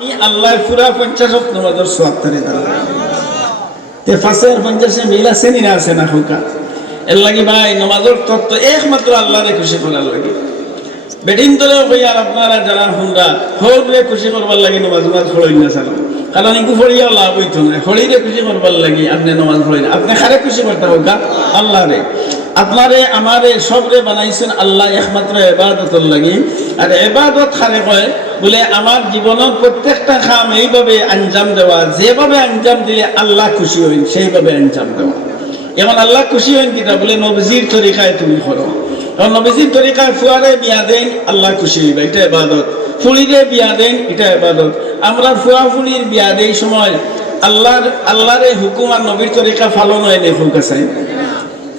আল্লাহ পুরা 50 ওয়াক্ত নামাজের সওয়াব করে দাও তে 50 মিল আছে না আছে না হোকা এর লাগি ভাই নামাজের তত্ত্ব একমাত্র আল্লাহরে খুশি করার লাগি বেদিন ধরে কই আর আপনারা যারা হুন্ডা হরে খুশি করবার লাগি নামাজ পড়ই না চালো কারণ ইগু পড়িয়া লাভ হইতো না হরিরে খুশি করবার লাগি আপনি নামাজ পড়েন আপনি খারে খুশি করতে হোকা আল্লাহরে আপনারে আমারে সবরে বানাইছেন আল্লাহ একমাত্র ইবাদতের লাগি আর ইবাদত খারে কয় বলে আমার জীবনের প্রত্যেকটা কাম এইভাবে আঞ্জাম দেওয়া যেভাবে আঞ্জাম দিলে আল্লাহ খুশি হইন সেইভাবে আঞ্জাম দেওয়া এখন আল্লাহ খুশি হইন কিনা বলে নবীজির তরিকায় তুমি করো কারণ নবীজির তরিকায় ফুয়ারে বিয়া দেন আল্লাহ খুশি হইবা এটা ইবাদত ফুলিরে বিয়া দেন এটা ইবাদত আমরা ফুয়া ফুলির বিয়া দেই সময় আল্লাহর হুকুম আর নবীর তরিকা পালন হয় না হুক আছে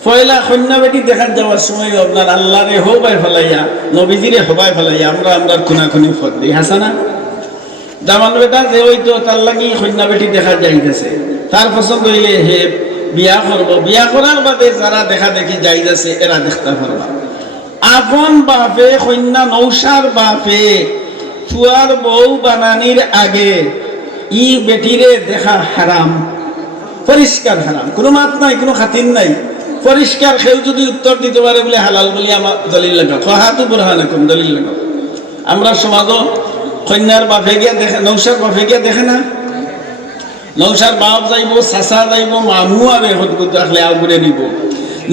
পয়লা কন্যা বেটি দেখার যাওয়ার সময় আপনার আল্লাহরে হবাই ফেলাইয়া নবীজিরে হবাই ফেলাইয়া আমরা খুনাখুনি ফত দিই হাসানা দামান বেটা যে হইতো তার লাগি কন্যা বেটি দেখা যাইতেছে তার পছন্দ হইলে হে বিয়া করব বিয়া করার বাদে যারা দেখা দেখি যাইতেছে এরা দেখতে পারবা আপন বাপে কন্যা নৌসার বাপে ফুয়ার বউ বানানির আগে ই বেটিরে দেখা হারাম পরিষ্কার হারাম কোনো মাত নাই কোনো খাতির নাই পরিষ্কার কেউ যদি উত্তর দিতে পারে বলে হালাল বলি আমার দলিল লাগাও কহাতু বুরহানাকুম দলিল লাগাও আমরা সমাজও কন্যার বাপে গিয়ে দেখে নৌসার বাপে গিয়ে দেখে না নৌসার বাপ যাইব চাচা যাইব মামু আর এখন দেখলে আগুনে নিব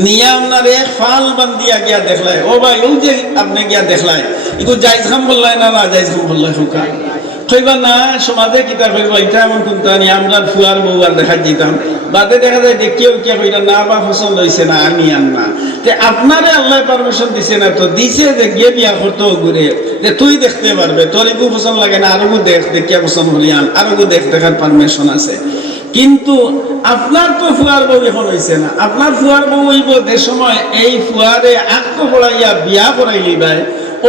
নিয়ে আপনার এক ফাল বান্দিয়া গিয়া দেখলাই ও ভাই ও যে আপনি গিয়া দেখলাই এগুলো জাইজ খাম বললাই না না জাইজ খাম বললাই হুকা কইবা না সমাজে কিতা কইবা এটা এমন কোনটা নিয়ে আমরা ফুয়ার বউ আর দেখা যেতাম বাদে দেখা যায় যে কেউ কে কইটা না বা পছন্দ হয়েছে না আমি আর না তে আপনারে আল্লাহ পারমিশন দিছে না তো দিছে যে গিয়ে বিয়া করতে ঘুরে যে তুই দেখতে পারবে তোর এগু পছন্দ লাগে না আরো দেখ দেখিয়া পছন্দ হলি আন আরো দেখার পারমিশন আছে কিন্তু আপনার তো ফুয়ার বউ এখন হয়েছে না আপনার ফুয়ার বউ হইব যে সময় এই ফুয়ারে আত্ম পড়াইয়া বিয়া করাইলি ভাই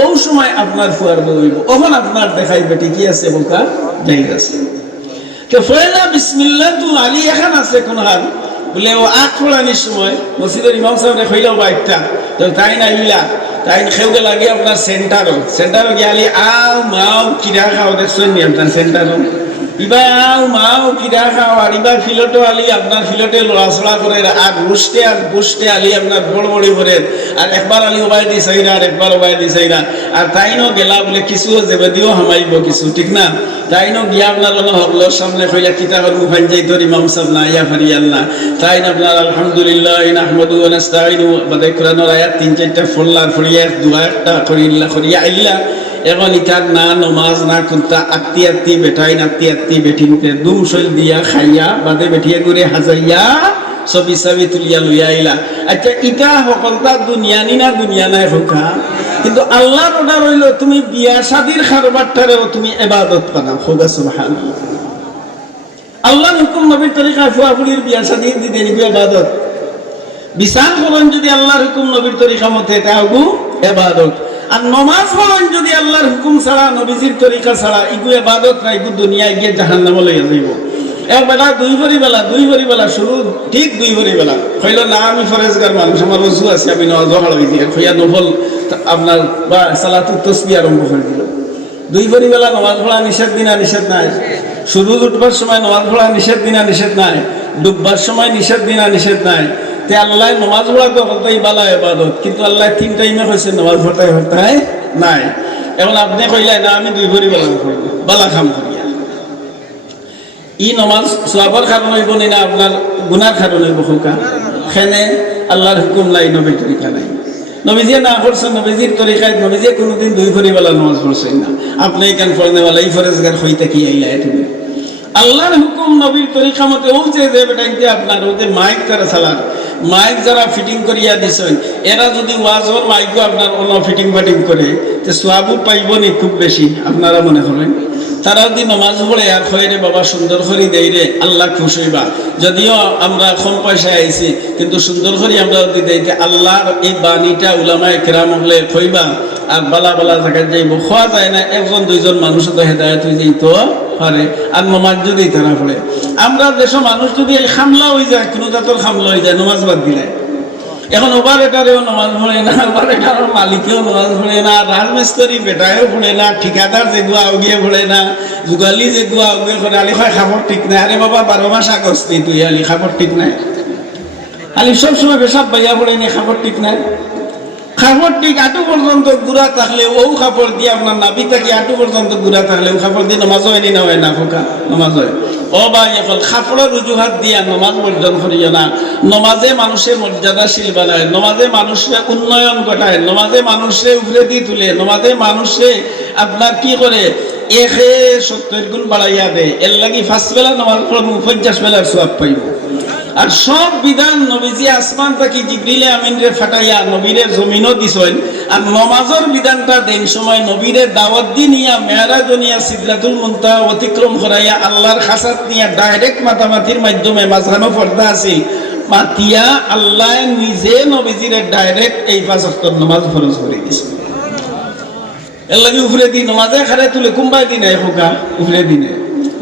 ও সময় আপনার ফুয়ার বউ হইব ওখানে আপনার দেখাইবে ঠিকই আছে বোকা যাই আছে তো ফয়লা বিসমিল্লাহ তু আলী এখন আছে কোন হাল বলে ও আখ ফোড়ানির সময় মসজিদের ইমাম সাহেব হইলাও বাইকটা তো তাই না ইলা তাই খেউকে লাগে আপনার সেন্টারও গিয়ে আলি আও মাও কিরা খাও দেখছেন নি আপনার সেন্টারও ইবা আও মাও কিরা খাও আর ইবা ফিলটো আলি আপনার ফিলটে লড়াছড়া করে আর বুসতে আলি আপনার বড় করে আর একবার আলি ওবাই দিছাইরা আর একবার ওবাই দিছাইরা আর তাইনো গেলা বলে কিছু যেবে দিও হামাইব কিছু ঠিক না তাইনো গিয়া আপনার হকলোর সামনে কইলা কিতাবের মুখান যাই তোর ইমাম সাহেব না ইয়া ফারিয়াল না তাইন আপনার আলহামদুলিল্লাহ নাহমাদু ওয়া নাস্তাইনু বাদে কোরআনের আয়াত 3-4টা ফল্লার ফরিয়া দুয়া একটা করিয়া আইলা এখন ইটার না নমাজ না কোনটা আত্মি বেটাই নাতি বেটিনকে দুম শৈল দিয়া খাইয়া বাদে বেটিয়ে ঘুরে হাজাইয়া ছবি ছবি তুলিয়া লইয়া আইলা আচ্ছা ইটা সকলটা দুনিয়া নি না দুনিয়া নাই হোকা কিন্তু আল্লাহর অর্ডার হইল তুমি বিয়া শাদির খারবারটারেও তুমি ইবাদত বানাও হোগা সুবহানাল্লাহ আল্লাহর হুকুম নবীর তরিকায় ফুয়াফুলির বিয়া শাদির দিতে নিবে ইবাদত বিশাল ফলন যদি আল্লাহর হুকুম নবীর তরিকা মতে তা হবু ইবাদত আর নমাজ পড়েন যদি আল্লাহর হুকুম ছাড়া নবীজির তরিকা ছাড়া ইগু ইবাদত না ইগু দুনিয়ায় গিয়ে জাহান্নামে লইয়া যাইব এক বেলা দুই ভরি বেলা শুরু ঠিক 2 ভরি বেলা কইল না আমি ফরেজগার মানুষ আমার ওযু আছে আমি নামাজ পড়া হইছি কইয়া নফল আপনার বা সালাতুত তাসবিহ আরম্ভ করে দিল 2 ভরি বেলা নামাজ পড়া নিষেধ দিনা নিষেধ নাই শুরু উঠবার সময় নামাজ পড়া নিষেধ দিনা নিষেধ নাই ডুববার সময় নিষেধ দিনা নিষেধ নাই তে আল্লাহ নামাজ পড়া তো হতেই বালা ইবাদত কিন্তু আল্লাহ 3 টাইমে কইছে নামাজ পড়তে নাই এখন আপনি কইলাই না আমি 2 ভরি বেলা পড়ব বালা কাম করিয়া ই নামাজ সওয়াবের কারণ হইব না আপনার গুনার কারণ হইব হোকা খেনে আল্লাহর হুকুম নাই নবীর তরিকা নাই নবীজি না করছেন নবীজির তরিকায় নবীজি কোনোদিন 2 ভরি বেলা নামাজ পড়ছেন না আপনি কেন পড়নে वाला এই ফরজগার হইতে কি আইলা তুমি আল্লাহর হুকুম নবীর তরিকা মতে ও যে বেটাইতে আপনার ওতে মাইক তারা চালান মাইক যারা ফিটিং করিয়া দিছেন এরা যদি ওয়াজর মাইকও আপনার অন্য ফিটিং করে তে সওয়াবও পাইব নি খুব বেশি আপনারা মনে করেন তারা যদি নামাজ পড়ে আর খয়রে বাবা সুন্দর করে দেই রে আল্লাহ খুশি হইবা যদিও আমরা কম পয়সা আইছি কিন্তু সুন্দর করে আমরা যদি দেইতে আল্লাহর এই বাণীটা উলামায়ে কেরাম হলে কইবা আর বালা জায়গা যাইব খাওয়া যায় না একজন দুইজন মানুষ তো হেদায়েত হয়ে যাইত পারে আর নামাজ যদি তারা পড়ে আমরা দেশ মানুষ যদি খামলা হয়ে যায় কোনো জাতর খামলা হয়ে যায় নামাজ বাদ দিলে এখন অপারেটারেও নামাজ পড়ে না, অপারেটারের মালিকেও নামাজ পড়ে না, রাজমিস্ত্রি বেটায়ও পড়ে না, ঠিকাদার যে গুয়া উগিয়ে পড়ে না, যুগালি যে গুয়া উগিয়ে করে আলি হয় খাবার ঠিক নাই। আরে বাবা 12 মাস আগস্তি তুই আলি খাবার ঠিক নাই, আলি সবসময় পেশাব বাইয়া পড়ে নি, খাবার ঠিক নাই। খাবার ঠিক আটু পর্যন্ত গুড়া থাকলে ও খাবার দিয়ে আপনার নাবি থাকি আটু পর্যন্ত গুড়া থাকলে ও খাবার দিয়ে নামাজ হয়নি না হয় না ফোকা নামাজ হয়। ও বা এখন খাপড়ের অজুহাত দিয়া নমাজ বর্জন করিও না। নমাজে মানুষের মর্যাদাশীল বানায়, নমাজে মানুষের উন্নয়ন ঘটায়, নমাজে মানুষের উপরে দিয়ে তুলে, নমাজে মানুষে আপনার কি করে 170 গুণ বাড়াইয়া দেয়। এর লাগি 5 বেলা নমাজ পড়বো 50 বেলার সওয়াব পাইব। আর সব বিধান নবীজি আসমান থেকে জিবরিলে আমিনরে ফাটাইয়া নবীরে জমিনও দিছেন। আর নমাজের বিধানটা দেন সময় নবীরে দাওয়াত দিয়া মেরাজ নিয়া সিদরাতুল মুনতাহা অতিক্রম করাইয়া আল্লাহর খাসাত নিয়া ডাইরেক্ট মাতামাতির মাধ্যমে মাঝখানো পর্দা আছে মাতিয়া আল্লাহ নিজে নবীজিরে ডাইরেক্ট এই 5 ওয়াক্ত নামাজ ফরজ করে দিয়েছে। এর লাগি উপরে দিন নমাজে খারে তুলে কুম্বাই দিন হোকা উপরে দিনে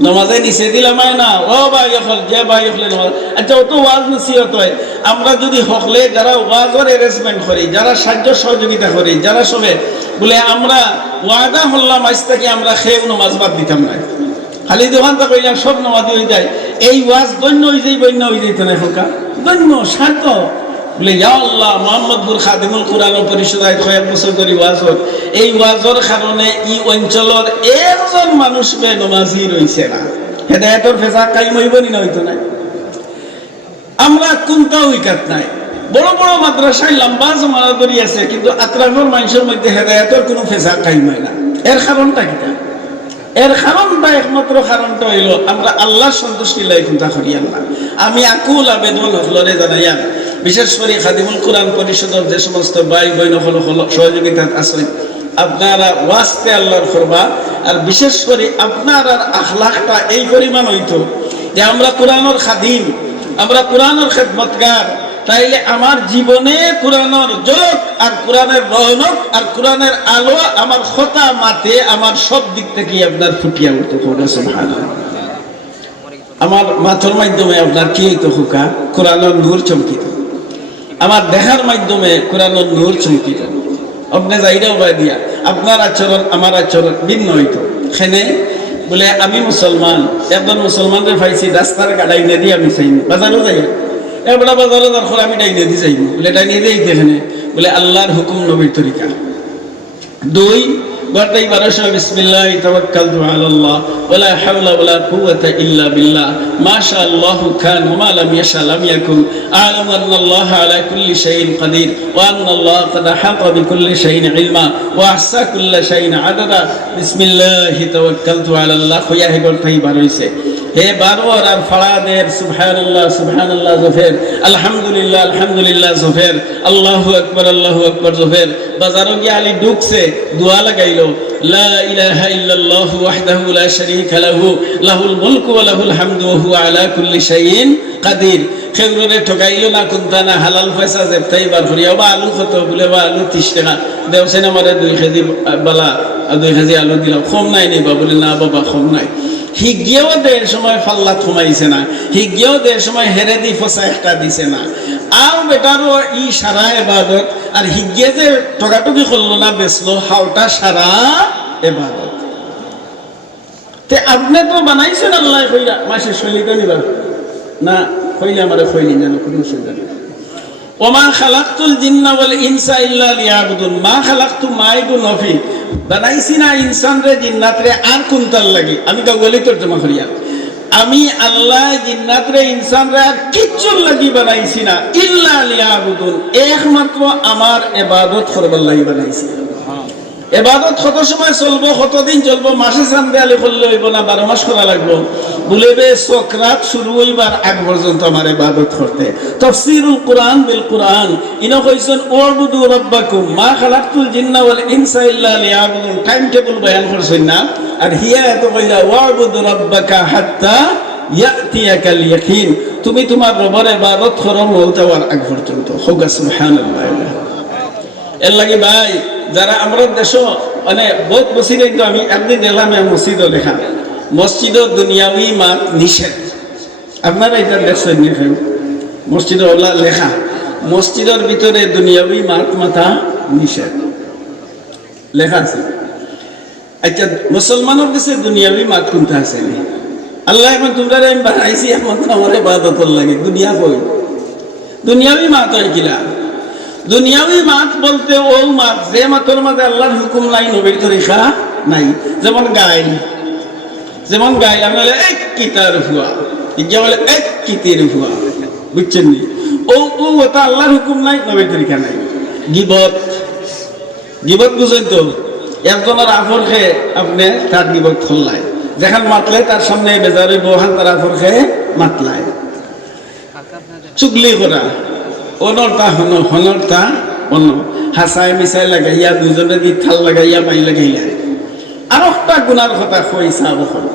নমাজে নিচে দিলাম না। ও ভাই হল যে ভাই হলে নমাজ আচ্ছা অত ওয়াজ নসিহত হয়। আমরা যদি হকলে যারা ওয়াজের অ্যারেঞ্জমেন্ট করি, যারা সাহায্য সহযোগিতা করি, যারা সবে বলে আমরা ওয়াদা হল্লাম আজ থেকে আমরা খেয়ে নমাজ বাদ দিতাম না, খালি দোকানটা কইলাম সব নমাজি হয়ে যায়। এই ওয়াজ দৈন্য হয়ে যাই বন্য হয়ে যাইতো না হোকা দৈন্য স্বার্থ বলে ইয়া আল্লাহ মোহাম্মদপুর খাদিমুল কুরআন পরিষদ কয়েক বছর ধরে ওয়াজ হয়। এই ওয়াজের কারণে এই অঞ্চলের একজন মানুষ বেনমাজি রইছে না, হেদায়েতের ফেজা কায়েম হইব না হইতো না। আমরা কোনটা উইকাত নাই, বড় বড় মাদ্রাসায় লম্বা জমানা ধরে আছে, কিন্তু আত্রাফের মানুষের মধ্যে হেদায়েতের কোনো ফেজা কায়েম হয় না। এর কারণটা কি? এর কারণটা একমাত্র কারণটা হইল আমরা আল্লাহর সন্তুষ্টি লাই চিন্তা করি না। আমি আকুল আবেদন হলরে জানাইয়া বিশেষ করে খাদিমুল কুরআন পরিষদের যে সমস্ত ভাই বোন সহযোগিতা আছেন, আপনারা ওয়াস্তে আল্লাহর করবা। আর বিশেষ করে আপনার আখলাকটা এই পরিমাণ হইতো যে আমরা কোরআনের খাদিম, আমরা কোরআনের খেদমতগার, তাইলে আমার জীবনে কোরআনের ঝলক আর কোরআনের রহমত আর কোরআনের আলো আমার খোতা মাতে আমার সব দিক থেকে আপনার ফুটিয়া উঠতো। সুবহানাল্লাহ। আমার মাথার মাধ্যমে আপনার কি হইতো হুকা কোরআনের নূর চমকিত, আমার দেখার মাধ্যমে কোরআনের নূর চমকিত। আপনি যাইরাও বাই দিয়া আপনার আচরণ আমার আচরণ ভিন্ন হইতো। সেনে বলে আমি মুসলমান, একজন মুসলমানরে পাইছি রাস্তার গাড়াই দিয়ে আমি চাইনি বাজারও যাই এবার বাজারও দরকার আমি ডাইনে দিয়ে যাইব বলে ডাইনে দিয়ে এখানে বলে আল্লাহর হুকুম নবীর তরিকা। 2 গড়টাই 1200 বিসমিল্লাহি তাওয়াক্কালতু আলাল্লাহ ওয়ালা হাওলা ওয়ালা কুওয়াতা ইল্লা বিল্লাহ মাশাআল্লাহু কান ওয়া মা লাম ইয়াশা লাম ইয়াকুন আ'লামু আন্নাল্লাহা আলা কুল্লি শাইইন কাদির ওয়া আন্নাল্লাহা কাদ আহাতা বিকুল্লি শাইইন ইলমা ওয়া আহসা কুল্লি শাইইন আদাদা বিসমিল্লাহি তাওয়াক্কালতু আলাল্লাহ হইয়া হে গড়টাই 12 হইছে। হে 12 আর ফাড়াদের সুবহানাল্লাহ সুবহানাল্লাহ জোফের, আলহামদুলিল্লাহ আলহামদুলিল্লাহ জোফের, আল্লাহু আকবার জোফের। বাজারও গিয়ে আলী ঢুকছে দোয়া লাগাইলো লা ইলাহা ইল্লাল্লাহু ওয়াহদাহু লা শারীকা লাহু লাহুল মুলকু ওয়া লাহুল হামদু ওয়া হুয়া আলা কুল্লি শাইইন কাদির। খেগুরে ঠকাইলো না কোনটা না হালাল পয়সা জেবতাই বার করিয়া বা আলু কত বলে বা আলু 30 টাকা দেওছেন আমারে 2 কেজি বালা 2 কেজি আলু দিলাম, কম নাই নিবা বলে না বাবা কম নাই। হিগিয়েও দেড় সময় ফাল্লা থমাইছে না, হিগিয়েও দেড় সময় হেরে দি ফসা একটা দিছে না। আর বেটারও ই সারা এবাদত, আর হিগিয়ে যে টকাটুকি করলো না বেচলো হাওটা সারা এবাদত। তে আপনি তো বানাইছেন আল্লাহ কইরা মাসে শৈলিকা নিবা না কইলে আমারে কইলি যেন কোনো অসুবিধা নেই। ওমা খালাকতুল জিন্না ওয়াল ইনসা ইল্লা লিয়াবুদুন মা খালাকতু মাইদু নফি বানাইছি না ইনসান রে জিন্নাত রে আর কোনটার লাগি। আমি তো বলি তর্জমা করিয়া আমি আল্লাহ জিন্নাত রে ইনসান রে আর কিচ্ছুর লাগি বানাইছি না ইল্লা লিয়াবুদুন একমাত্র আমার ইবাদত করবার লাগি বানাইছি। এবাদত কত সময় চলবো, কতদিন চলবো, মাসে চান্দে আলি করলে হইব না 12 মাস করা লাগবো বলে বে চক্রাত শুরু হইবার আগ পর্যন্ত আমার ইবাদত করতে। তাফসীরুল কুরআন বিল কুরআন ইনো কইছেন ওয়াবুদু রাব্বাকুম মা খালাকতুল জিন্না ওয়াল ইনসা ইল্লা লিয়াবুদুন, টাইম টেবিল বয়ান করছেন না। আর হিয়া এত কইলা ওয়াবুদু রাব্বাকা হাত্তা ইয়াতিয়াকাল ইয়াকিন, তুমি তোমার রবের ইবাদত করো মওত হওয়ার আগ পর্যন্ত। হোগা সুবহানাল্লাহ। এর লাগি ভাই যারা আমরা দেশ মানে বহুত মসজিদে কিন্তু আমি একদিন দেখলাম মসজিদও লেখা মসজিদও দুনিয়াবি মাত নিষেধ। আপনারা এটা দেখছেন মসজিদে ওলা লেখা মসজিদের ভিতরে দুনিয়াবি মাত মাথা নিষেধ লেখা আছে। আচ্ছা, মুসলমানের কাছে দুনিয়াবি মাত কোনটা আছে? আল্লাহ এখন তোমরা আমি বানাইছি একমাত্র আমার ইবাদতের লাগে, দুনিয়া কই? দুনিয়াবি মাত হয় কিলা? দুনিয়াবি মাত বলতে ও মাত যে মাতর মাঝে আল্লাহর হুকুম নাই, নবীর তরিকা নাই। যেমন গাইল, যেমন গাইল আমি বলে এক কিতার হুয়া, ইজ্ঞা বলে এক কিতির হুয়া, বুঝছেন নি? ও ওটা আল্লাহর হুকুম নাই, নবীর তরিকা নাই। গিবত, গিবত বুঝেন তো? একজনের আফর খেয়ে আপনি তার গিবত খোল্লায়, যেখান মাতলে তার সামনে বেজারে বহান তার আফর খেয়ে মাতলায়। চুগলি করা, অনর্তা হনর্তা অন্য, হাসায় মিশাই লাগাইয়া দুজনে দি থাল লাগাইয়া মাই লাগাইয়া। আর একটা গুনার কথা কইসা বখন,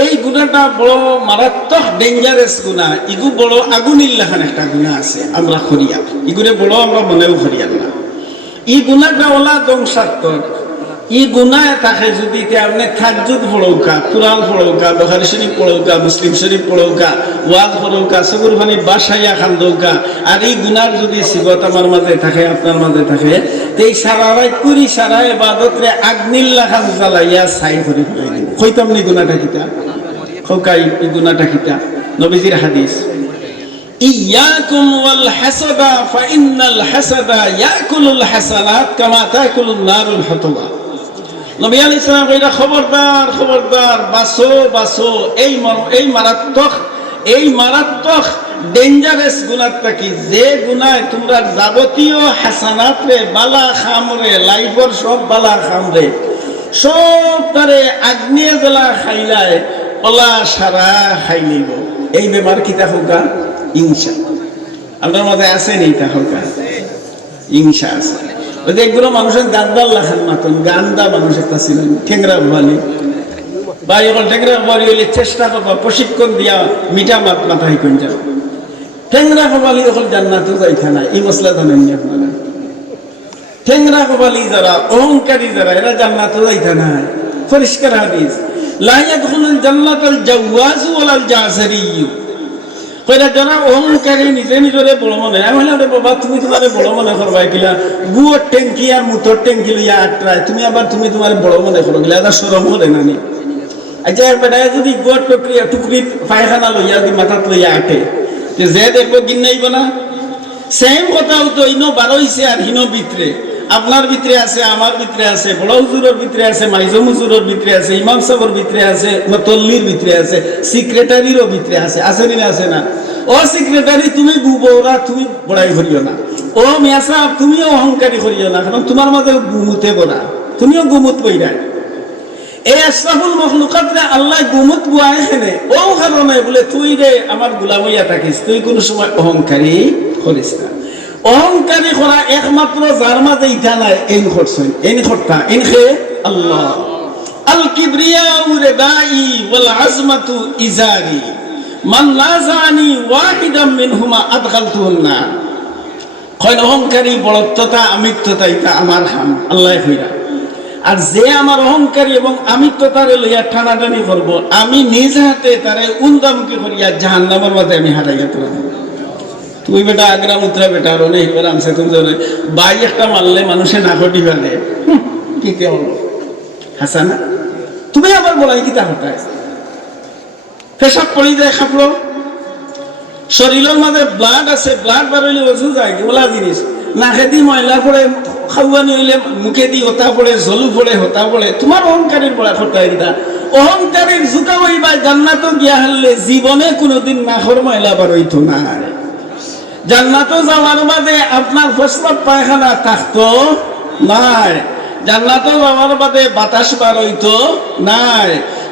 এই গুণাটা বড় মারাত্মক ডেঞ্জারাস গুণা। ইগু বড় আগুনির লেখান একটা গুণা আছে, আমরা করিয়া ইগুরে বড় আমরা মনেও করিয়ার না। ই গুণাটা ওলা ধ্বংসাত্মক। ই গুনায় তাকে যদি আপনি তাহাজ্জুদ পড়ৌকা, কুরআন পড়ৌকা, বুখারী শরীফ পড়ৌকা, মুসলিম শরীফ পড়ৌকা, ওয়াজ পড়ৌকা, চকুর পানি বাসাইয়া খান্দৌকা, আর এই গুনার যদি সিগত আমার মাঝে থাকে, আপনার মাঝে থাকে, এই সারা রাত করি সারা ইবাদতরে আগ্নিল্লা খান জ্বালাইয়া ছাই করে ফেলাই দিব। কইতাম নি গুনাহটা কিতা? খৌকাই এই গুনাহটা কিতা? নবীজির হাদিস, ইয়াকুম ওয়াল হাসাদা ফাইন্নাল হাসাদা ইয়াকুলুল হাসানাত কামা তাকুলুন নারুল হাতাবা। নবী আলাইহিস সালাম কইরা খবরদার খবরদার, বাঁচো বাঁচো এই মারাত্মক ডেঞ্জারাস গুনাহটা কি? যে গুনাহ তোমরা যাবতীয় হাসানাত রে, বালা খামরে, লাইফর সব বালা খামরে সব তারে আগ্নেয় জ্বালা খাইলায় ওলা সারা খাইলিব। এই বেমার কিতা হোকা? ইনসা। আপনার মাঝে আছে নেই তা হোকা? ইনসা আছে। ওই যে এগুলো মানুষের গান্দার লাখান মাতন, গান্দা মানুষ একটা ছিলেন, ঠেংরা ভালি বা এখন ঠেংরা ভালি হইলে চেষ্টা করবা প্রশিক্ষণ দিয়া মিঠা মাত মাথায় কোন যাও। ঠেংরা কবালি এখন জান্নাতও যাইতা না, এই মশলা জানেন নি আপনারা? ঠেংরা কবালি যারা, অহংকারী যারা, এরা জান্নাতও যাইতা না। পরিষ্কার হাদিস, লা ইয়াদখুলুল জান্নাতাল জাওয়াজু ওয়ালাল জাসারিয়্যু। কইরা যারা অহংকারী, নিজে নিজরে বড় মনে, আমি বললাম রে বাবা তুমি তোমারে বড় মনে করবা কিলা? গুয়ার ট্যাঙ্কি আর মুতর ট্যাঙ্কি লইয়া আটরায়, তুমি আবার তুমি তোমার বড় মনে করো গেলে, এটা শরম হলে না নি? আচ্ছা বেটায় যদি গুয়ার টুকরি পায়খানা লইয়া যদি মাথাত লইয়া আটে, যে দেখবো গিন নাইব না? সেম কথাও তো ইনো বারোইছে আর হিনো ভিতরে, আপনার ভিতরে আছে, আমার ভিতরে আছে, বড় হুজুরের ভিতরে আছে, মাইজম হুজুরের ভিতরে আছে, ইমাম সাহেবের ভিতরে আছে, মতল্লির ভিতরে আছে, সেক্রেটারিরও ভিতরে আছে। আছে না? আছে না? ও সেক্রেটারি তুমি বুবরা, তুমি বড়াই করিও না। ও মিয়া সাহেব তুমিও অহংকারী করিও না, কারণ তোমার মাঝে গুমুতে বলা, তুমিও গুমুত কইরাই। এই আশরাফুল মখলুকাত রে আল্লাহ গুমুত বুয়ায় এখানে ও কারণে বলে তুই রে আমার গোলাম হইয়া থাকিস, তুই কোন সময় অহংকারী করিস না। অহংকারী করা একমাত্র যার মাঝে ইটা নাই, এন করছেন, এন করতা, এন খে আল্লাহ। আল কিবরিয়াউ রিদাই ওয়াল আজমাতু ইজারি মান নাযানি ওয়াহিদাম মিনহুমা আদখালতুহুন নার। কয় অহংকারী বড়ত্বতা, আমিত্বতা এটা আমার হাম, আল্লাহ কইরা। আর যে আমার অহংকারী এবং আমিত্বতারে লইয়া টানাটানি করব, আমি নিজ হাতে তারে উন্দামুখী করিয়া জাহান্নামের মাঝে আমি হারাইয়া তুলব। তুই বেটা আগ্রা মুত্রা বেটা আর অনেক এবার আনছে, তুমি বাই একটা মারলে মানুষে না ঘটি ফেলে, কি কে হলো হাসানা? তুমি আবার বলাই কিতা হঠাৎ পেশাব পড়ি যায়, খাপলো শরীরের মাঝে ব্লাড আছে, ব্লাড বাড়লে ওষুধ যায়, ওলা জিনিস নাকে দি ময়লা পড়ে, খাওয়ানি হইলে মুখে দি হতা পড়ে, জলু পড়ে, হতা পড়ে। তোমার অহংকারীর বলা হঠাৎ কিতা? অহংকারীর জুকা হইবা জান্নাতও গিয়া হারলে জীবনে কোনোদিন নাখর ময়লা বার হইতো না। জান্নাতও যাওয়ার বাদে আপনার প্রস্রাব পায়খানা থাকতো নাই, জান্নাতও যাওয়ার বাদে বাতাস বার হইতো নাই,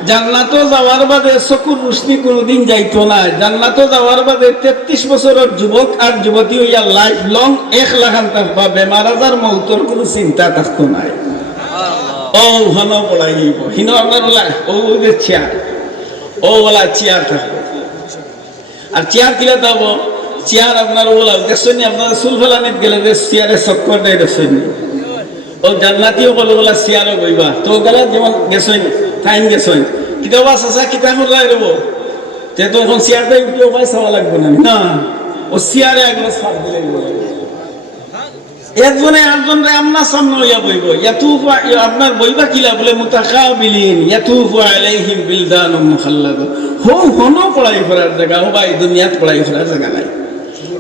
জান্নাতও যাওয়ার বাদে চকুর রোশনি কোনোদিন যাইতো না, জান্নাতও যাওয়ার বাদে 33 বছরের যুবক আর যুবতী হইয়া লাইফ লং 1 লাখ থাকবা, বেমার আজার মৌতর কোনো চিন্তা থাকতো নাই। ও হন পড়াই হিন আপনার ওলা ও চেয়ার, ও ওলা চেয়ার থাকবো। আর চেয়ার কিলা থাকবো? চেয়ার আপনার ওলা দেখছেন, আপনার চুল ফেলানিত গেলে যে চেয়ারে চক্কর দেয় দেখছেন, ও জান্নাতিও বলে বলা চেয়ারও বইবা তো গেলে যেমন গেছেন টাইম গেছেন, কিতাবা চাচা কিতাব রায় দেবো, যেহেতু এখন চেয়ারটাই উঠেও পাই চাওয়া লাগবে না, না ও সিয়ারে একগুলো ছাড় দিলে একজনে আরেকজনরে আমনা সামনে হইয়া বইব ইয়াতুফু আপনার বইবা কিলা বলে মুতাকাবিলিন ইয়াতুফু আলাইহিম বিলদানুম মুখাল্লাদুন হনো পড়াই করার জায়গা ও ভাই দুনিয়াত পড়াই করার জায়গা নাই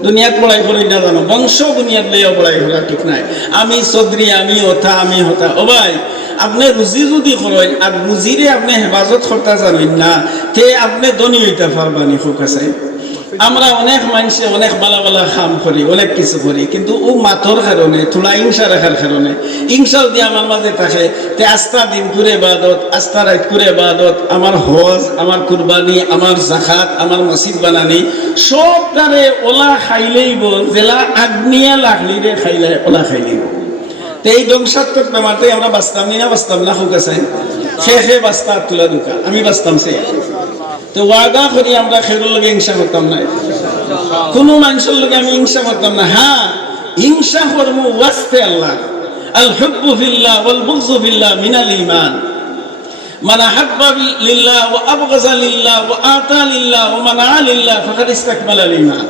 দুনিয়াত পড়াই করি না জানো বংশ বুনিয়াদ লইয়া পড়াই করা ঠিক নাই আমি চৌধুরী আমি হতা ও ভাই আপনি রুজি যদি করেন আর রুজিরে আপনি হেফাজত করতে জানেন না তে আপনি ধনী হইতে পারবানি হোক আছে আমরা অনেক মানুষে অনেক বালা বালা কাম করি অনেক কিছু করি কিন্তু ও মাথর কারণে থোড়া হিংসা রাখার কারণে হিংসা যদি আমার মাঝে থাকে তে আস্থা দিন করে বাদত আস্থা রাত করে বাদত আমার হজ আমার কুরবানি আমার জাকাত আমার মসজিদ বানানি সব তারে ওলা খাইলেইব জেলা আগ্নিয়া লাগলি রে খাইলে ওলা খাইলেইব তো এই ধ্বংসাত্মক বেমারটাই আমরা বাঁচতাম না হোক আছে সে বাঁচতা তুলা দুকা আমি বাঁচতাম সে তো ওয়াদা করি আমরা খেরুর লগে হিংসা করতাম না কোনো মানুষের লগে আমি হিংসা করতাম না হ্যাঁ হিংসা করবো ওয়াস্তে আল্লাহ আল হুব্বু ফিল্লাহ ওয়াল বুগযু ফিল্লাহ মিনাল ঈমান মান আহাব্বা লিল্লাহ ওয়া আবগাযা লিল্লাহ ওয়া আতা লিল্লাহ ওয়া মানা লিল্লাহ ফাকাদ ইসতাকমালা আল ঈমান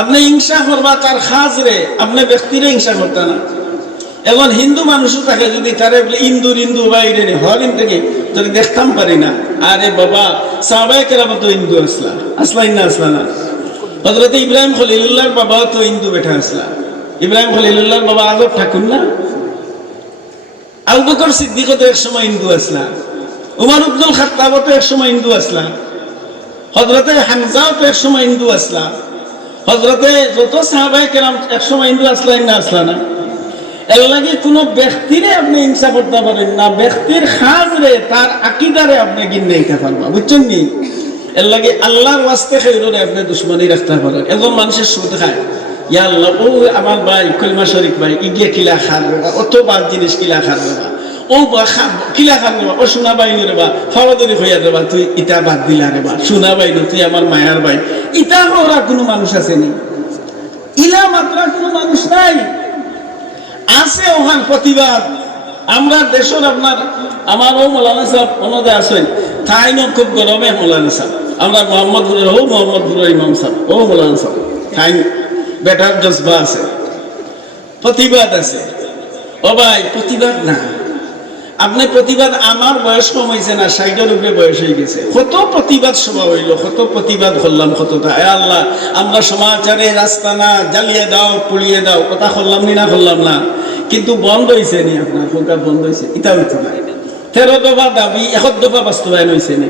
আপনি হিংসা করবা তার খাজরে আপনি ব্যক্তিরে হিংসা করতা না এখন হিন্দু মানুষও থাকে যদি তারে ইন্দু বাইরে হরিন থেকে যদি দেখতাম পারি না আরে বাবা সাহাবায়ে কেরাম তো হিন্দু আসলা না হযরত ইব্রাহিম খলিলুল্লাহর বাবা তো হিন্দু বেটা আসলা ইব্রাহিম খলিলুল্লাহর বাবা আজব ঠাকুর না আবু বকর সিদ্দিক তো এক সময় হিন্দু আসলা উমর ইবনুল খাত্তাব তো এক সময় হিন্দু আসলা হযরত হামজা তো এক সময় হিন্দু আসলা হযরতে যত সাহাবায়ে কেরাম এক সময় হিন্দু আসলা না এর লাগে কোনো ব্যক্তিরে আপনি হিংসা করতে পারেন না ব্যক্তির খাজরে তার আকীদারে আপনি গিন্নে দিতে পারবা বুঝছেন নি এর লাগে আল্লাহর ওয়াস্তে খেয়রে আপনি দুশমনি রাখতে পারেন একজন মানুষের সুদ খায় ইয়া আল্লাহ ও আমার ভাই কলমা শরীফ ভাই ইগিয়ে কিলা খার অত বাদ জিনিস কিলা খার ও কিলা খার ও সোনা বাইনি রে বা ফাওয়াদরি হইয়া দেবা তুই ইটা বাদ দিলা রে বা সোনা বাইনি তুই আমার মায়ার ভাই ইটা ওরা কোনো মানুষ আছে নি ইলা মাত্রা কোনো মানুষ নাই আছে ওখান প্রতিবাদ আমরা দেশের আপনার আমার ও মৌলানা সাহেব ওনাদের আছেন তাই ন খুব গরমে মৌলানা সাহেব আমরা মোহাম্মদপুরের ইমাম সাহেব ও মৌলানা সাহেব তাই বেটার জজবা আছে প্রতিবাদ আছে ও ভাই প্রতিবাদ না আপনি প্রতিবাদ আমার বয়স কম হয়েছে না 60-এর উপরে বয়স হয়ে গেছে কত প্রতিবাদ সভা হইল কত প্রতিবাদ করলাম কতটা আল্লাহ আমরা সমাচারে রাস্তা না জ্বালিয়ে দাও পুড়িয়ে দাও কথা করলাম না কিন্তু বন্ধ হয়েছে নি আপনার প্রোগ্রাম বন্ধ হয়েছে এটা হইতো না 13 দফা দাবি 1 দফা বাস্তবায়ন হয়েছে নি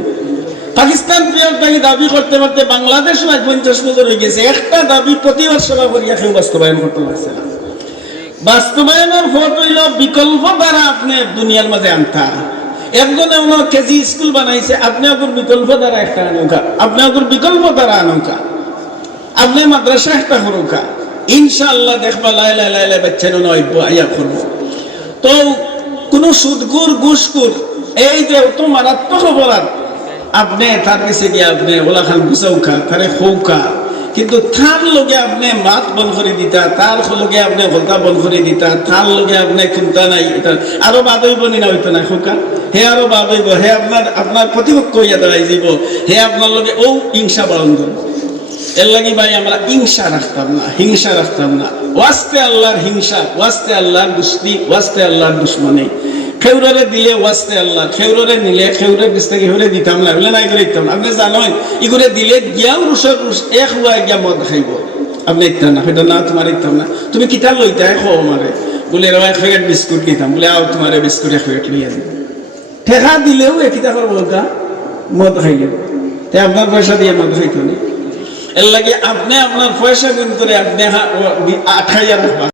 পাকিস্তান প্রিয়তাকে দাবি করতে বাংলাদেশ 50 বছর হয়ে গেছে একটা দাবি প্রতিবাদ সভা করিয়া কেউ বাস্তবায়ন করতে পারছে না বাস্তবায়নের ফল হইল বিকল্প দ্বারা আপনি দুনিয়ার মাঝে আনতা একজনে কেজি স্কুল বানাইছে আপনি ওর বিকল্প দ্বারা একটা আনুকা আপনি ওর বিকল্প দ্বারা আনুকা আপনি মাদ্রাসা একটা করুকা ইনশাআল্লাহ দেখবা লা ইলাহা ইল্লাল্লাহ বাচ্চা নয় আয়া করব তো কোন সুদগুর ঘুষখোর এই যে অত মারাত্মক অপরাধ আপনি তার কাছে গিয়ে আপনি ওলা খান গুছাউকা তারে খৌকা কিন্তু তার লগে আপনি মাত বন্ধ করে দিতা তার লগে আপনি গলতা বন্ধ করে দিতা তার লগে আপনি চিন্তা নাই এটা আরো বাদ হইব না হইতো না খোকা হে আরো বাদ হইব হে আপনার প্রতিপক্ষ হইয়া দাঁড়াই যাব হে আপনার লগে ও হিংসা পালন করব এর লাগি ভাই আমরা হিংসা রাখতাম না ওয়াস্তে আল্লাহর হিংসা ওয়াস্তে আল্লাহর দুস্তি ওয়াস্তে আল্লাহর দুশ্মনী খেউরে দিলে ওয়াস্তে আল্লাহ খেউরে নিলে খেউরে বিস্তাকে হেউরে দিতাম না বলে না এগুলো দিতাম না আপনি জানেন এগুলো দিলে গিয়াও রুষের রুষ এক হওয়া গিয়া মদ খাইব আপনি ইতাম না হয়তো না তোমার ইতাম না তুমি কিতাব লইতে খো আমারে বলে এরকম 1 প্যাকেট বিস্কুট নিতাম বলে আও তোমার বিস্কুট 1 প্যাকেট লইয়া দিন ঠেকা দিলেও কিতা করবো মদ খাইলেও তাই আপনার পয়সা দিয়ে মদ খাইতো না এর লাগে আপনি আপনার পয়সা গুণ করে আপনি আঠাইয়া রাখবা